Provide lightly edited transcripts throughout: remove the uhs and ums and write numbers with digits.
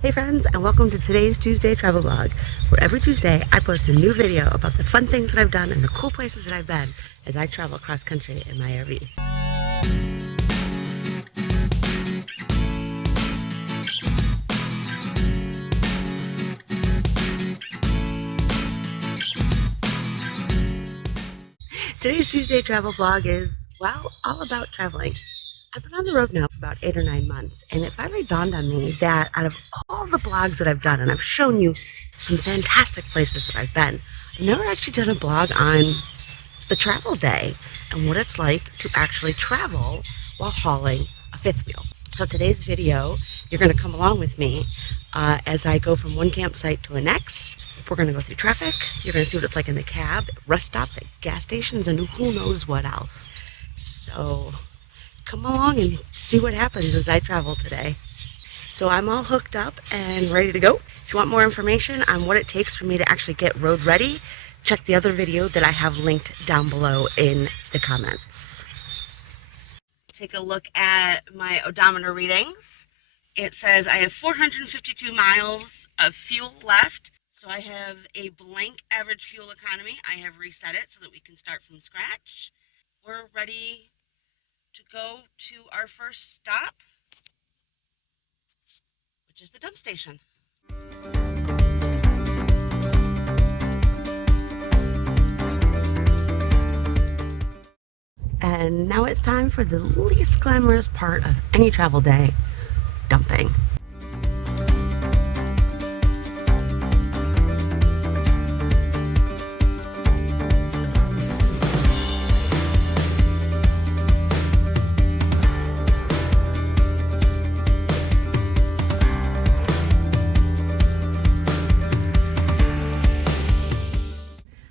Hey friends, and welcome to today's Tuesday travel vlog, where every Tuesday I post a new video about the fun things that I've done and the cool places that I've been as I travel cross country in my RV. Today's Tuesday travel vlog is, well, all about traveling. I've been on the road now for about 8 or 9 months, and it finally dawned on me that out of all the blogs that I've done, and I've shown you some fantastic places that I've been, I've never actually done a blog on the travel day and what it's like to actually travel while hauling a fifth wheel. So today's video, you're going to come along with me as I go from one campsite to a next. We're going to go through traffic. You're going to see what it's like in the cab, rest stops, at gas stations, and who knows what else. So come along and see what happens as I travel today. So I'm all hooked up and ready to go. If you want more information on what it takes for me to actually get road ready, check the other video that I have linked down below in the comments. Take a look at my odometer readings. It says I have 452 miles of fuel left. So I have a blank average fuel economy. I have reset it so that we can start from scratch. We're ready to go to our first stop, which is the dump station. And now it's time for the least glamorous part of any travel day, dumping.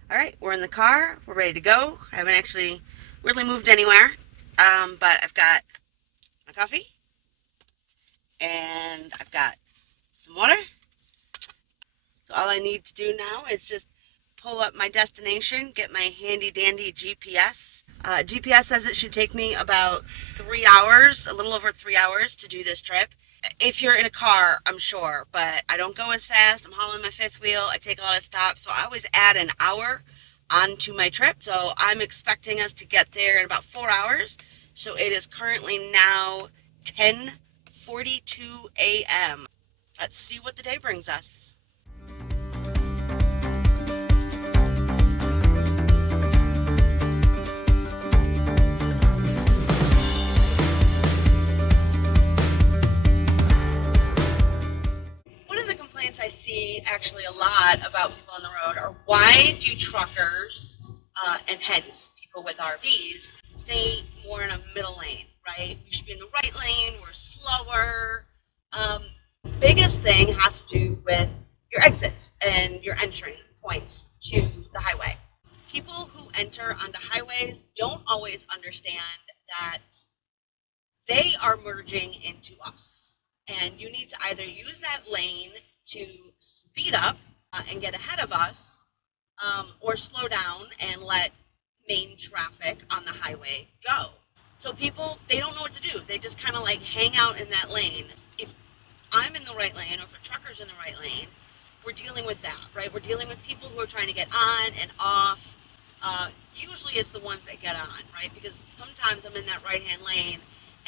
All right, we're in the car, we're ready to go. I haven't actually really moved anywhere, but I've got my coffee and I've got some water. So all I need to do now is just pull up my destination, get my handy dandy GPS. GPS says it should take me about 3 hours, a little over 3 hours to do this trip. If you're in a car, I'm sure, but I don't go as fast. I'm hauling my fifth wheel. I take a lot of stops, so I always add an hour onto my trip. So I'm expecting us to get there in about 4 hours. So it is currently now 10:42 a.m. Let's see what the day brings us. One of the complaints I see actually a lot about people on the road are, why do truckers and hence people with RVs stay more in a middle lane, right? We should be in the right lane, we're slower. Um, Biggest thing has to do with your exits and your entry points to the highway. People who enter onto highways don't always understand that they are merging into us. And you need to either use that lane to speed up and get ahead of us, or slow down and let main traffic on the highway go. So people, they don't know what to do. They just kind of like hang out in that lane. If I'm in the right lane, or if a trucker's in the right lane, we're dealing with that, right? We're dealing with people who are trying to get on and off. Usually it's the ones that get on, right? Because sometimes I'm in that right-hand lane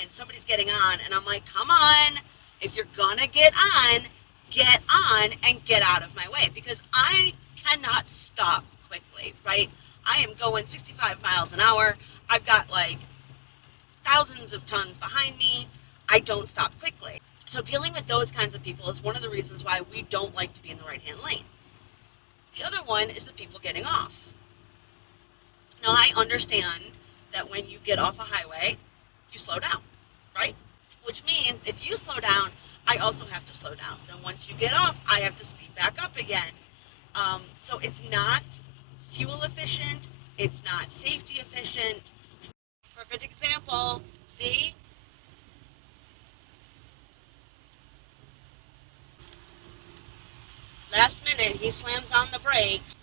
and somebody's getting on and I'm like, come on, if you're gonna get on and get out of my way, because I cannot stop quickly, right? I am going 65 miles an hour. I've got like thousands of tons behind me. I don't stop quickly. So dealing with those kinds of people is one of the reasons why we don't like to be in the right-hand lane. The other one is the people getting off. Now, I understand that when you get off a highway, you slow down, right? Which means if you slow down, I also have to slow down. Then once you get off, I have to speed back up again. So it's not fuel efficient. It's not safety efficient. Perfect example. See? Last minute, he slams on the brakes.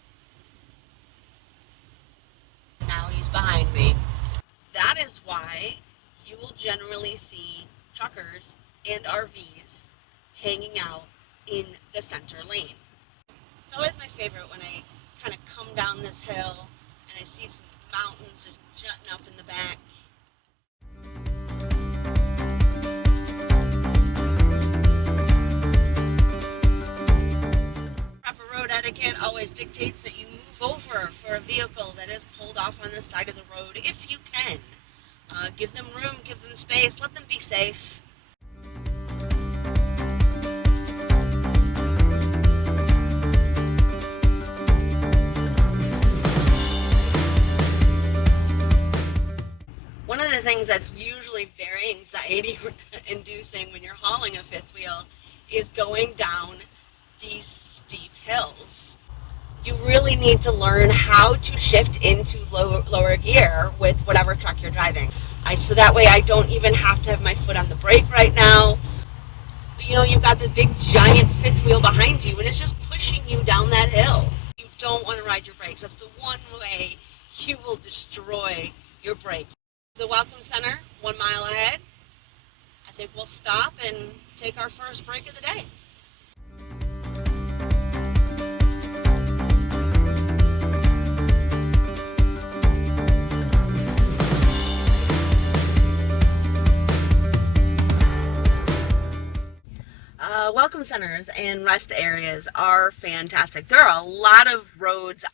Now he's behind me. That is why you will generally see truckers and RVs hanging out in the center lane. It's always my favorite when I kind of come down this hill and I see some mountains just jutting up in the back. Proper road etiquette always dictates that you move over for a vehicle that is pulled off on the side of the road if you can. Give them room, give them space, let them be safe. One of the things that's usually very anxiety inducing when you're hauling a fifth wheel is going down these steep hills. You really need to learn how to shift into lower gear with whatever truck you're driving. So that way I don't even have to have my foot on the brake right now. But, you've got this big giant fifth wheel behind you and it's just pushing you down that hill. You don't want to ride your brakes. That's the one way you will destroy your brakes. The Welcome Center, 1 mile ahead. I think we'll stop and take our first break of the day. Welcome centers and rest areas are fantastic. There are a lot of roads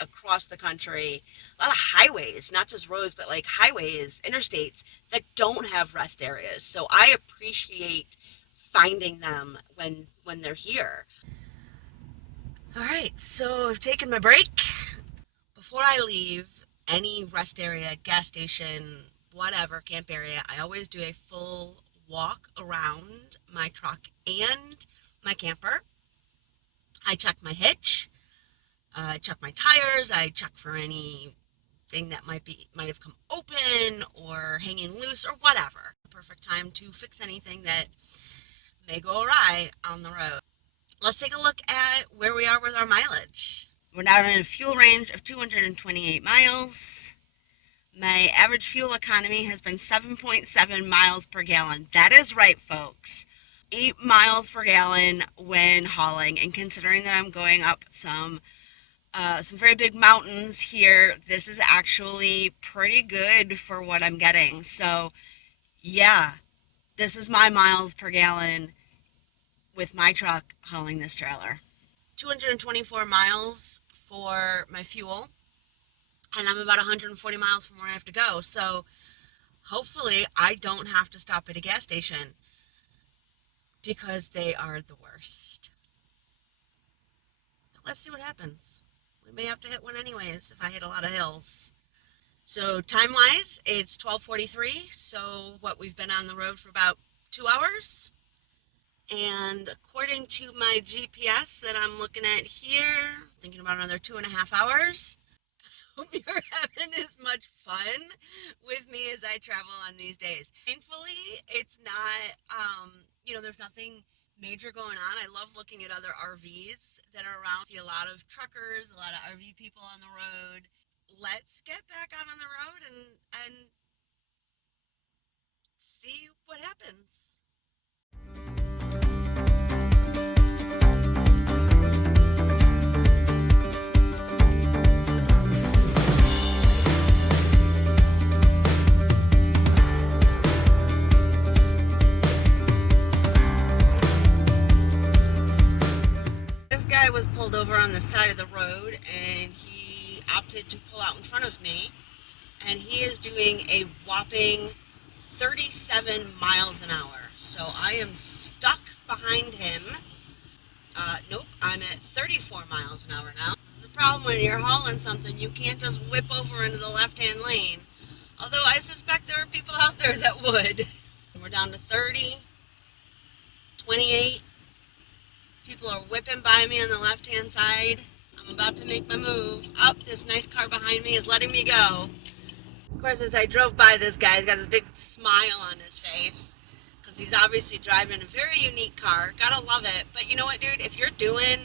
across the country, a lot of highways, not just roads, but like highways, interstates that don't have rest areas. So I appreciate finding them when they're here. All right, so I've taken my break. Before I leave any rest area, gas station, whatever, camp area, I always do a full walk around my truck and my camper. I check my hitch, I check my tires, I check for anything that might have come open or hanging loose or whatever. Perfect time to fix anything that may go awry on the road. Let's take a look at where we are with our mileage. We're now in a fuel range of 228 miles. My average fuel economy has been 7.7 miles per gallon. That is right, folks. 8 miles per gallon when hauling, and considering that I'm going up some very big mountains here, this is actually pretty good for what I'm getting. So yeah, this is my miles per gallon with my truck hauling this trailer. 224 miles for my fuel, and I'm about 140 miles from where I have to go. So hopefully I don't have to stop at a gas station because they are the worst. But let's see what happens. We may have to hit one anyways if I hit a lot of hills. So time-wise, it's 12:43. So what, we've been on the road for about 2 hours. And according to my GPS that I'm looking at here, thinking about another 2.5 hours. Hope you're having as much fun with me as I travel on these days. Thankfully, it's not, there's nothing major going on. I love looking at other RVs that are around. I see a lot of truckers, a lot of RV people on the road. Let's get back out on the road and see what happens. Was pulled over on the side of the road and he opted to pull out in front of me, and he is doing a whopping 37 miles an hour. So I am stuck behind him. Nope, I'm at 34 miles an hour now. This is the problem when you're hauling something. You can't just whip over into the left-hand lane. Although I suspect there are people out there that would. We're down to 30, 28. People are whipping by me on the left-hand side. I'm about to make my move. This nice car behind me is letting me go. Of course, as I drove by this guy, he's got this big smile on his face because he's obviously driving a very unique car. Gotta love it. But you know what, dude? If you're doing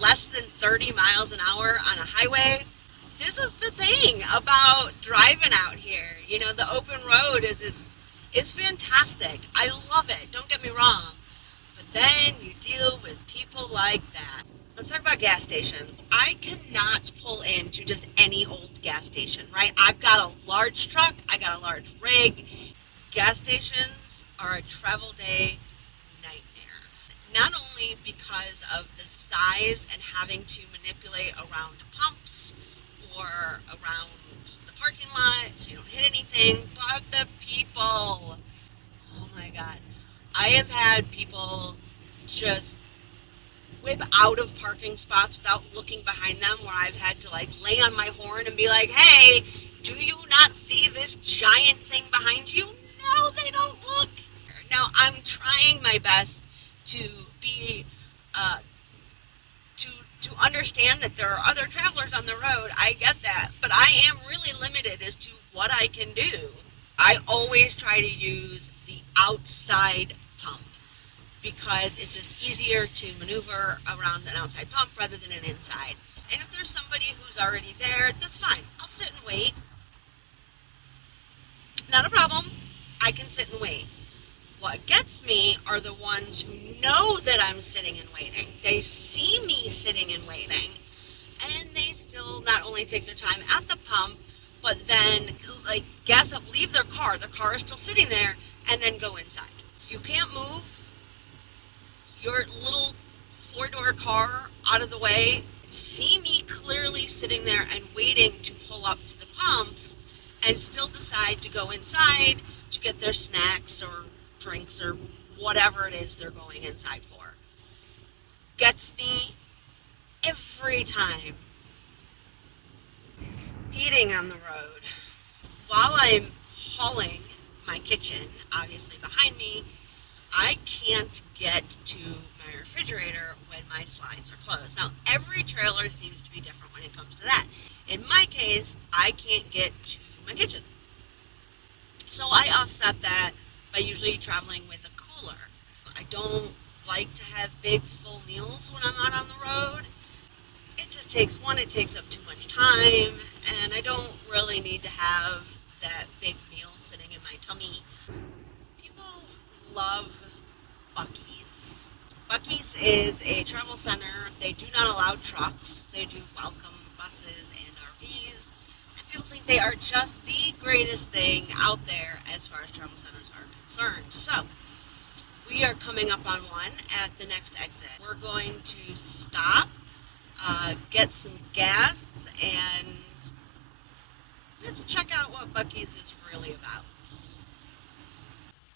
less than 30 miles an hour on a highway, this is the thing about driving out here. The open road is fantastic. I love it. Don't get me wrong. talk about gas stations. I cannot pull into just any old gas station, right? I've got a large truck, I got a large rig. Gas stations are a travel day nightmare. Not only because of the size and having to manipulate around pumps or around the parking lot so you don't hit anything, but the people. Oh my God. I have had people just whip out of parking spots without looking behind them, where I've had to like lay on my horn and be like, hey, do you not see this giant thing behind you? No, they don't look. Now I'm trying my best to be uh, to understand that there are other travelers on the road. I get that, but I am really limited as to what I can do. I always try to use the outside pump because it's just easier to maneuver around an outside pump rather than an inside. And if there's somebody who's already there, that's fine. I'll sit and wait. Not a problem. I can sit and wait. What gets me are the ones who know that I'm sitting and waiting. They see me sitting and waiting, and they still not only take their time at the pump, but then like gas up, leave their car. The car is still sitting there, and then go inside. You can't move your little four-door car out of the way. See me clearly sitting there and waiting to pull up to the pumps, and still decide to go inside to get their snacks or drinks or whatever it is they're going inside for. Gets me every time. Eating on the road. While I'm hauling my kitchen, obviously behind me, I can't get to my refrigerator when my slides are closed. Now, every trailer seems to be different when it comes to that. In my case, I can't get to my kitchen. So I offset that by usually traveling with a cooler. I don't like to have big full meals when I'm out on the road. It just takes, one, it takes up too much time, and I don't really need to have that big meal sitting in my tummy. People love Buc-ee's. Buc-ee's is a travel center. They do not allow trucks. They do welcome buses and RVs. And people think they are just the greatest thing out there as far as travel centers are concerned. So, we are coming up on one at the next exit. We're going to stop, get some gas, and just check out what Buc-ee's is really about.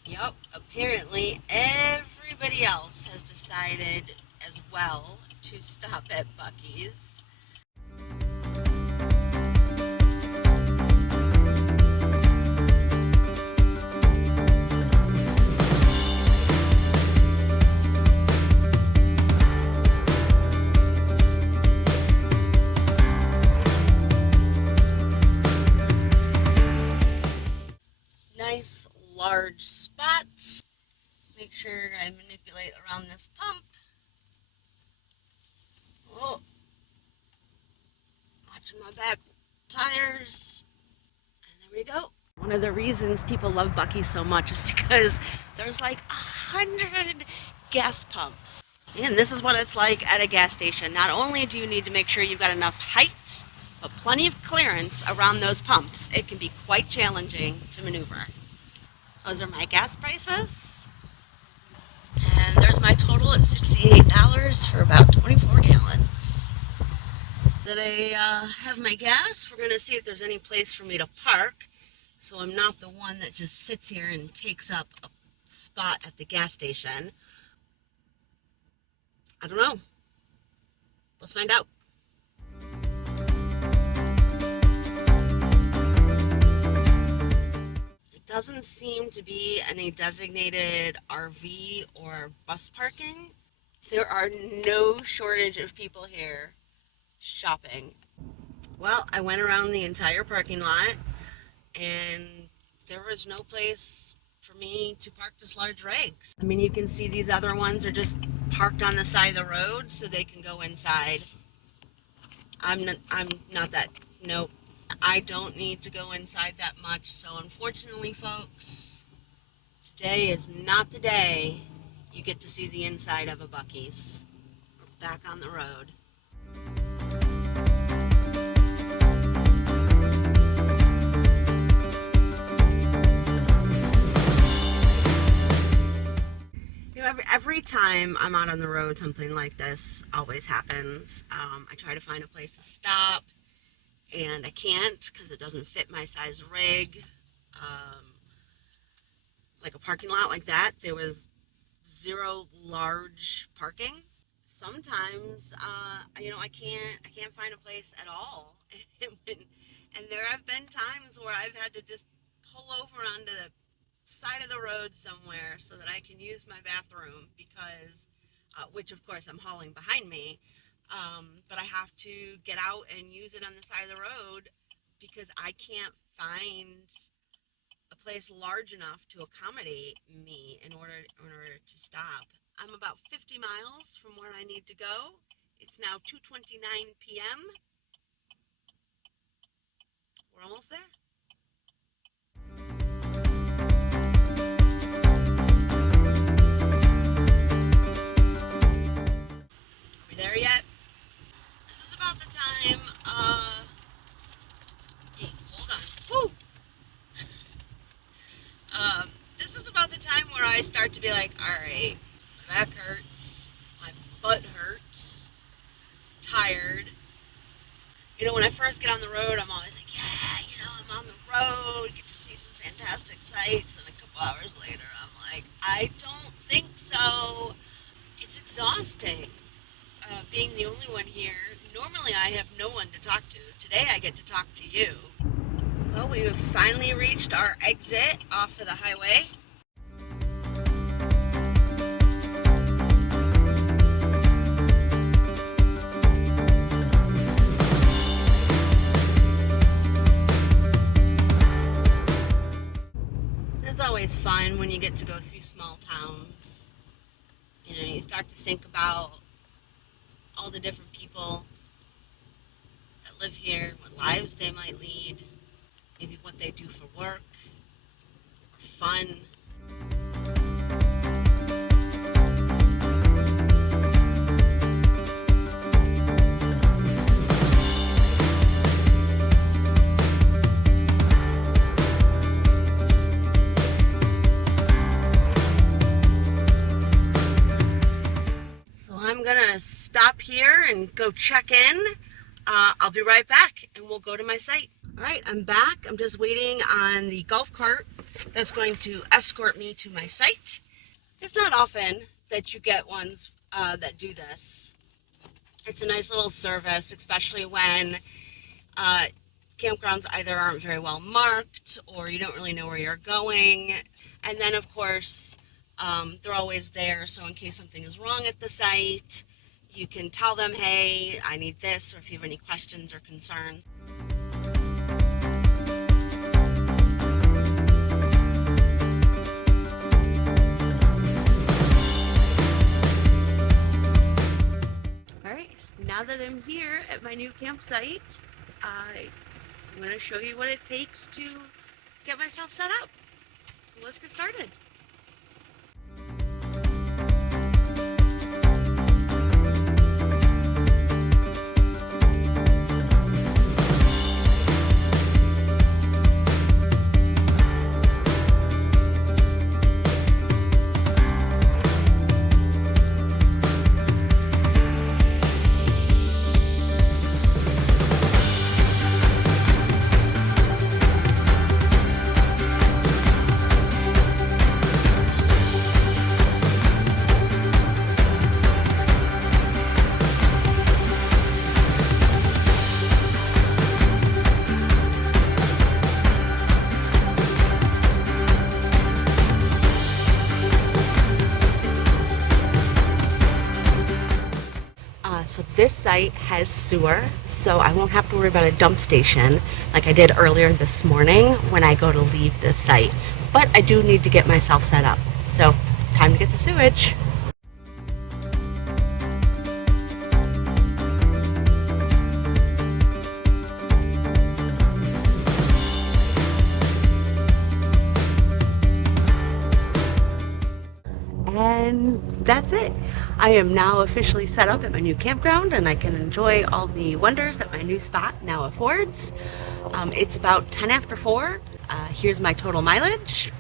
Yep, apparently everybody else has decided as well to stop at Buc-ee's. Nice large spots. Make sure I manipulate around this pump. Oh, watching my back tires. And there we go. One of the reasons people love Buc-ee's so much is because there's like 100 gas pumps. And this is what it's like at a gas station. Not only do you need to make sure you've got enough height, but plenty of clearance around those pumps. It can be quite challenging to maneuver. Those are my gas prices. And there's my total at $68 for about 24 gallons. That I have my gas. We're going to see if there's any place for me to park, so I'm not the one that just sits here and takes up a spot at the gas station. I don't know. Let's find out. It doesn't seem to be any designated RV or bus parking. There are no shortage of people here shopping. Well, I went around the entire parking lot, and there was no place for me to park this large rig. I mean, you can see these other ones are just parked on the side of the road so they can go inside. I'm not that, nope. I don't need to go inside that much, so unfortunately, folks, today is not the day you get to see the inside of a Buc-ee's. We're back on the road. every time I'm out on the road, something like this always happens. I try to find a place to stop, and I can't because it doesn't fit my size rig. Um, like a parking lot like that, there was zero large parking. Sometimes, I can't find a place at all, and there have been times where I've had to just pull over onto the side of the road somewhere so that I can use my bathroom because, which of course I'm hauling behind me, but I have to get out and use it on the side of the road because I can't find a place large enough to accommodate me in order to stop. I'm about 50 miles from where I need to go. It's now 2:29 p.m. We're almost there. Are we there yet? This is about the time, hold on. Woo! This is about the time where I start to be like, all right, my back hurts, my butt hurts, tired. When I first get on the road, I'm always like, yeah, I'm on the road, get to see some fantastic sights, and a couple hours later, I'm like, I don't think so. It's exhausting, being the only one here. Normally, I have no one to talk to. Today, I get to talk to you. Well, we have finally reached our exit off of the highway. It's always fun when you get to go through small towns. You start to think about all the different people that live here, what lives they might lead, maybe what they do for work or fun. So I'm gonna stop here and go check in. I'll be right back and we'll go to my site. All right, I'm back. I'm just waiting on the golf cart that's going to escort me to my site. It's not often that you get ones that do this. It's a nice little service, especially when campgrounds either aren't very well marked or you don't really know where you're going. And then, of course, they're always there, so in case something is wrong at the site, you can tell them, hey, I need this, or if you have any questions or concerns. All right, now that I'm here at my new campsite, I'm going to show you what it takes to get myself set up. So let's get started. So this site has sewer, so I won't have to worry about a dump station like I did earlier this morning when I go to leave this site. But I do need to get myself set up. So time to get the sewage. And that's it. I am now officially set up at my new campground and I can enjoy all the wonders that my new spot now affords. It's about 10 after 4. Here's my total mileage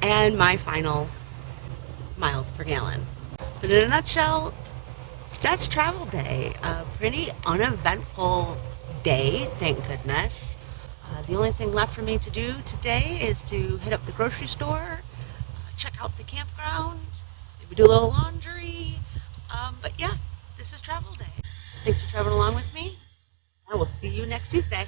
and my final miles per gallon. But in a nutshell, that's travel day. A pretty uneventful day, thank goodness. The only thing left for me to do today is to hit up the grocery store, check out the campground, maybe do a little laundry. But yeah, this is travel day. Thanks for traveling along with me. I will see you next Tuesday.